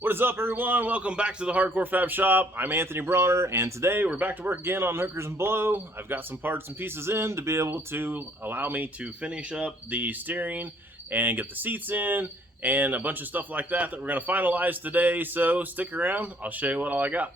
What is up, everyone? Welcome back to the Hardcore Fab Shop. I'm Anthony Bronner, and today we're back to work again on Hookers and Blow. I've got some parts and pieces in to be able to allow me to finish up the steering and get the seats in and a bunch of stuff like that we're going to finalize today. So stick around, I'll show you what all I got.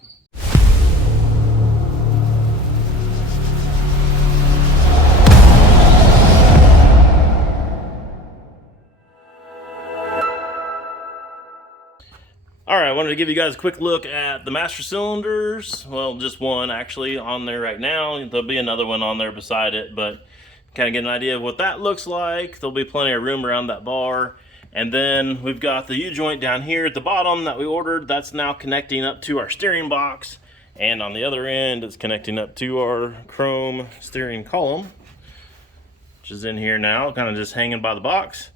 Alright, I wanted to give you guys a quick look at the master cylinders. Well, just one actually on there right now. There'll be another one on there beside it, but kind of get an idea of what that looks like. There'll be plenty of room around that bar. And then we've got the U-joint down here at the bottom that we ordered. That's now connecting up to our steering box. And on the other end, it's connecting up to our chrome steering column, which is in here now, kind of just hanging by the box.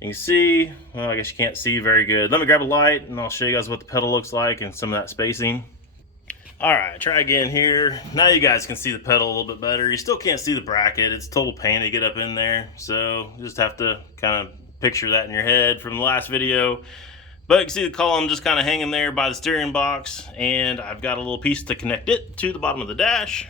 You can see, well, I guess you can't see very good. Let me grab a light and I'll show you guys what the pedal looks like and some of that spacing. All right, try again here. Now you guys can see the pedal a little bit better. You still can't see the bracket. It's total pain to get up in there. So you just have to kind of picture that in your head from the last video. But you can see the column just kind of hanging there by the steering box, and I've got a little piece to connect it to the bottom of the dash.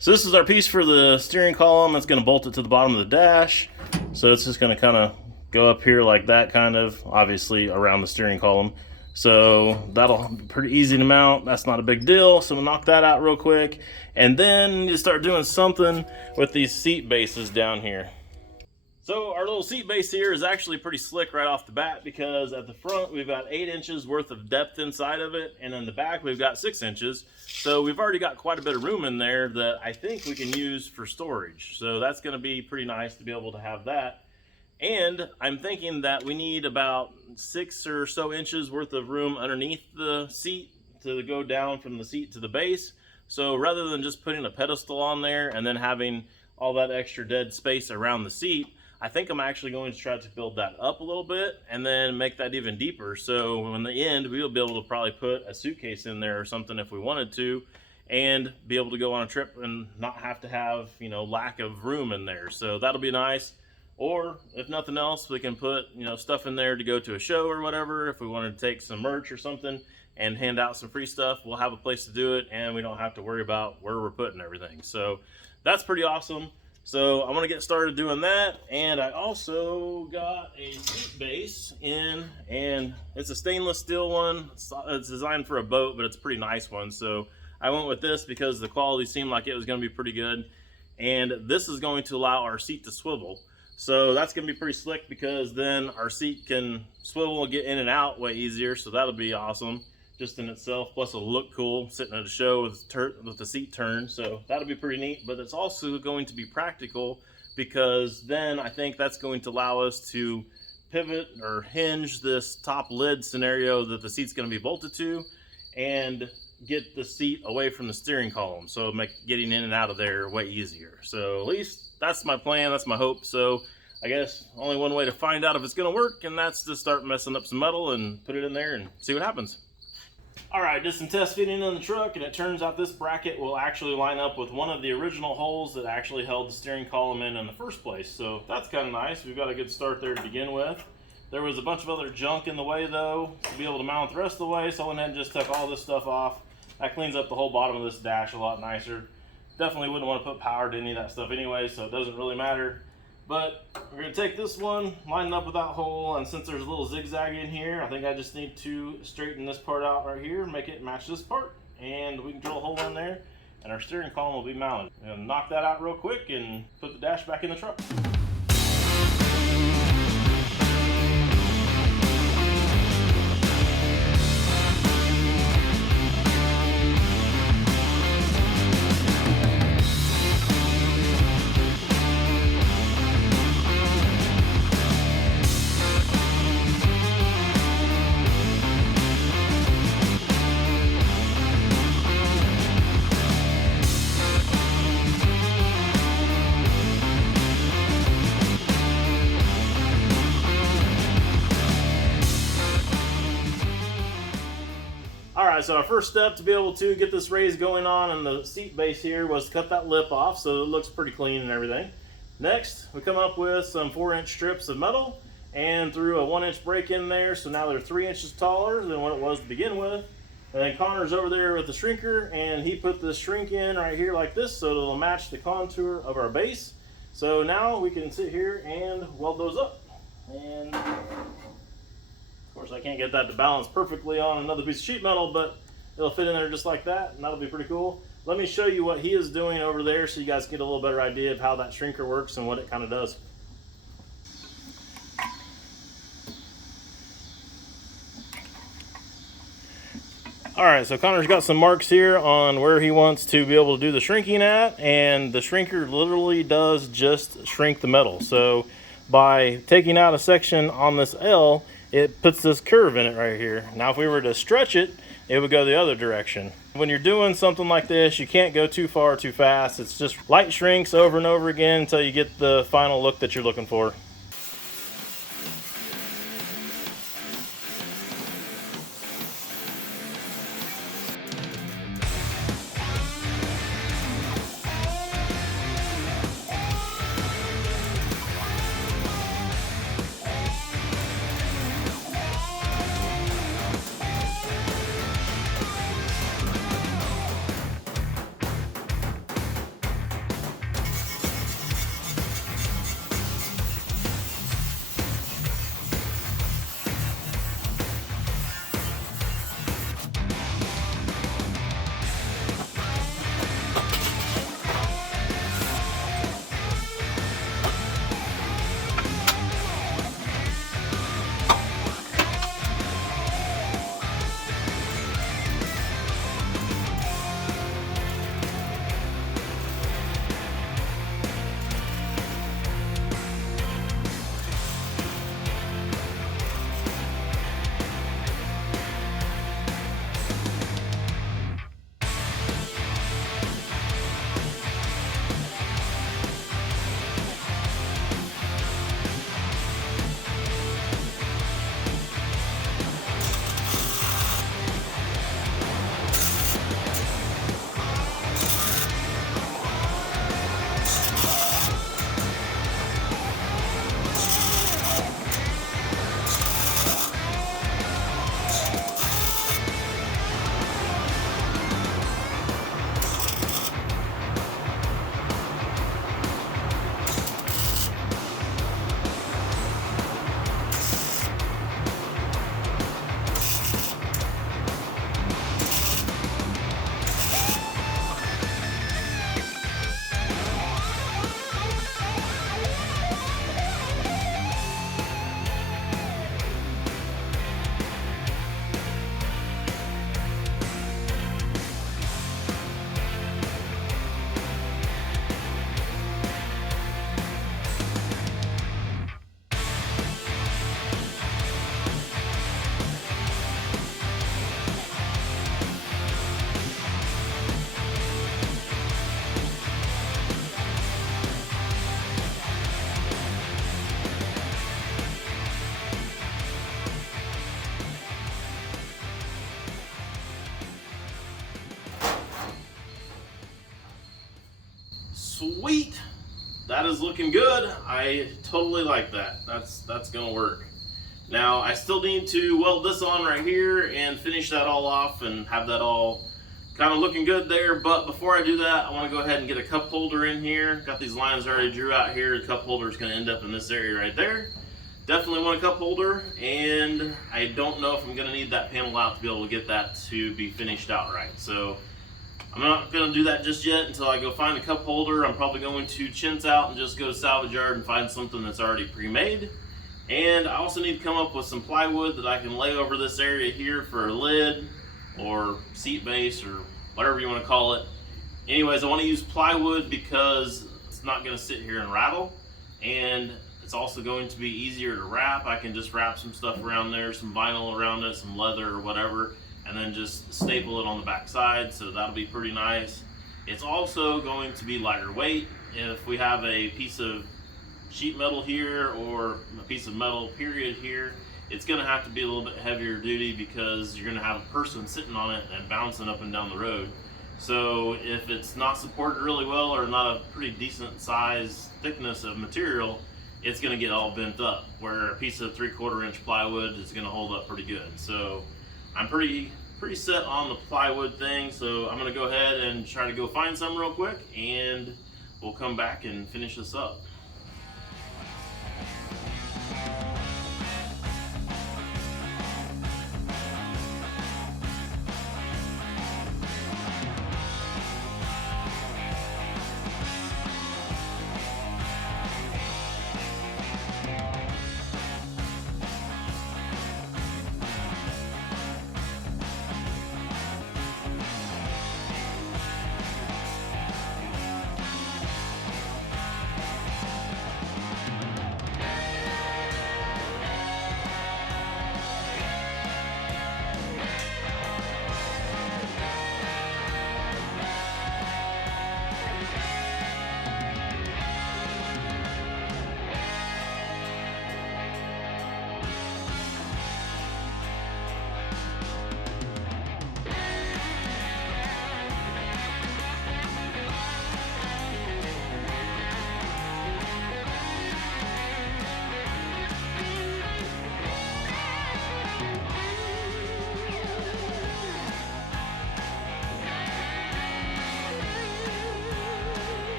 So this is our piece for the steering column. It's going to bolt it to the bottom of the dash. So it's just going to kind of go up here like that, kind of obviously around the steering column. So that'll be pretty easy to mount. That's not a big deal. So we'll knock that out real quick. And then you start doing something with these seat bases down here. So our little seat base here is actually pretty slick right off the bat, because at the front we've got 8 inches worth of depth inside of it, and in the back we've got 6 inches. So we've already got quite a bit of room in there that I think we can use for storage. So that's going to be pretty nice to be able to have that. And I'm thinking that we need about 6 or so inches worth of room underneath the seat to go down from the seat to the base. So rather than just putting a pedestal on there and then having all that extra dead space around the seat, I think I'm actually going to try to build that up a little bit and then make that even deeper. So in the end, we'll be able to probably put a suitcase in there or something if we wanted to, and be able to go on a trip and not have to have, you know, lack of room in there. So that'll be nice. Or if nothing else, we can put, you know, stuff in there to go to a show or whatever. If we wanted to take some merch or something and hand out some free stuff, we'll have a place to do it, and we don't have to worry about where we're putting everything. So that's pretty awesome. So I'm gonna get started doing that. And I also got a seat base in, and it's a stainless steel one. It's designed for a boat, but it's a pretty nice one. So I went with this because the quality seemed like it was gonna be pretty good. And this is going to allow our seat to swivel. So that's going to be pretty slick, because then our seat can swivel and get in and out way easier. So that'll be awesome just in itself. Plus it'll look cool sitting at a show with the seat turned. So that'll be pretty neat. But it's also going to be practical, because then I think that's going to allow us to pivot or hinge this top lid scenario that the seat's going to be bolted to, and get the seat away from the steering column. So make getting in and out of there way easier. So at least that's my plan, that's my hope. So I guess only one way to find out if it's gonna work, and that's to start messing up some metal and put it in there and see what happens. All right, did some test fitting on the truck, and it turns out this bracket will actually line up with one of the original holes that actually held the steering column in the first place. So that's kind of nice. We've got a good start there to begin with. There was a bunch of other junk in the way though to be able to mount the rest of the way, so I went ahead and just took all this stuff off. That cleans up the whole bottom of this dash a lot nicer. Definitely wouldn't want to put power to any of that stuff anyway, so it doesn't really matter. But we're going to take this one, line it up with that hole, and since there's a little zigzag in here, I think I just need to straighten this part out right here, make it match this part, and we can drill a hole in there, and our steering column will be mounted. And knock that out real quick and put the dash back in the truck. Alright, so our first step to be able to get this raise going on the seat base here was to cut that lip off so it looks pretty clean and everything. Next, we come up with some 4-inch strips of metal, and threw a 1-inch break in there, so now they're 3 inches taller than what it was to begin with. And then Connor's over there with the shrinker, and he put the shrink in right here like this so it'll match the contour of our base. So now we can sit here and weld those up. And of course I can't get that to balance perfectly on another piece of sheet metal, but it'll fit in there just like that, and that'll be pretty cool. Let me show you what he is doing over there so you guys get a little better idea of how that shrinker works and what it kind of does. Alright, so Connor's got some marks here on where he wants to be able to do the shrinking at, and the shrinker literally does just shrink the metal. So by taking out a section on this L, it puts this curve in it right here. Now if we were to stretch it, it would go the other direction. When you're doing something like this, you can't go too far too fast. It's just light shrinks over and over again until you get the final look that you're looking for. Sweet! That is looking good. I totally like that. That's gonna work. Now I still need to weld this on right here and finish that all off and have that all kind of looking good there. But before I do that, I want to go ahead and get a cup holder in here. Got these lines already drew out here. The cup holder is going to end up in this area right there. Definitely want a cup holder, and I don't know if I'm going to need that panel out to be able to get that to be finished out right. So I'm not going to do that just yet until I go find a cup holder. I'm probably going to chintz out and just go to salvage yard and find something that's already pre-made. And I also need to come up with some plywood that I can lay over this area here for a lid or seat base or whatever you want to call it. Anyways, I want to use plywood because it's not going to sit here and rattle, and it's also going to be easier to wrap. I can just wrap some stuff around there, some vinyl around it, some leather or whatever, and then just staple it on the back side, so that'll be pretty nice. It's also going to be lighter weight. If we have a piece of sheet metal here or a piece of metal period here, it's going to have to be a little bit heavier duty because you're going to have a person sitting on it and bouncing up and down the road. So if it's not supported really well or not a pretty decent size thickness of material, it's going to get all bent up, where a piece of 3/4 inch plywood is going to hold up pretty good. So I'm pretty set on the plywood thing, so I'm going to go ahead and try to go find some real quick, and we'll come back and finish this up.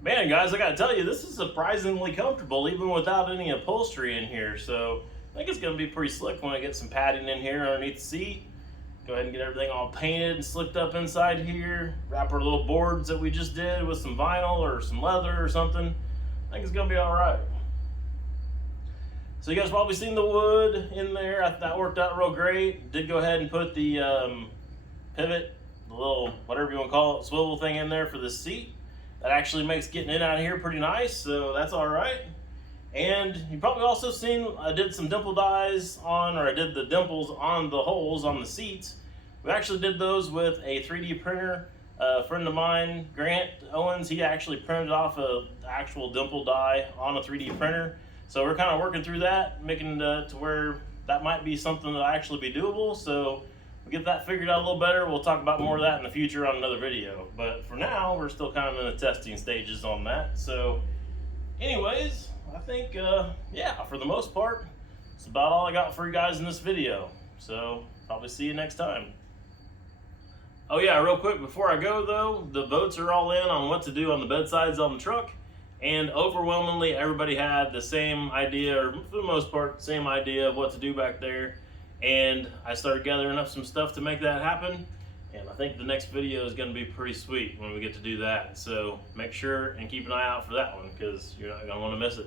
Man, guys, I gotta tell you, this is surprisingly comfortable even without any upholstery in here. So I think it's gonna be pretty slick when I get some padding in here underneath the seat. Go ahead and get everything all painted and slicked up inside here. Wrap our little boards that we just did with some vinyl or some leather or something. I think it's gonna be all right. So you guys probably seen the wood in there. That worked out real great. Did go ahead and put the pivot, the little, whatever you want to call it, swivel thing in there for the seat. That actually makes getting in and out of here pretty nice, so that's all right. And you probably also seen I did some dimple dies on, or I did the dimples on the holes on the seats. We actually did those with a 3D printer. A friend of mine, Grant Owens, he actually printed off an actual dimple die on a 3D printer. So we're kind of working through that, making it to where that might be something that'll actually be doable. So we get that figured out a little better. We'll talk about more of that in the future on another video. But for now, we're still kind of in the testing stages on that. So anyways, I think, yeah, for the most part, it's about all I got for you guys in this video. So probably see you next time. Oh yeah, real quick before I go though, the votes are all in on what to do on the bedsides on the truck. And overwhelmingly, everybody had the same idea, or for the most part, same idea of what to do back there. And I started gathering up some stuff to make that happen. And I think the next video is going to be pretty sweet when we get to do that. So make sure and keep an eye out for that one, because you're not going to want to miss it.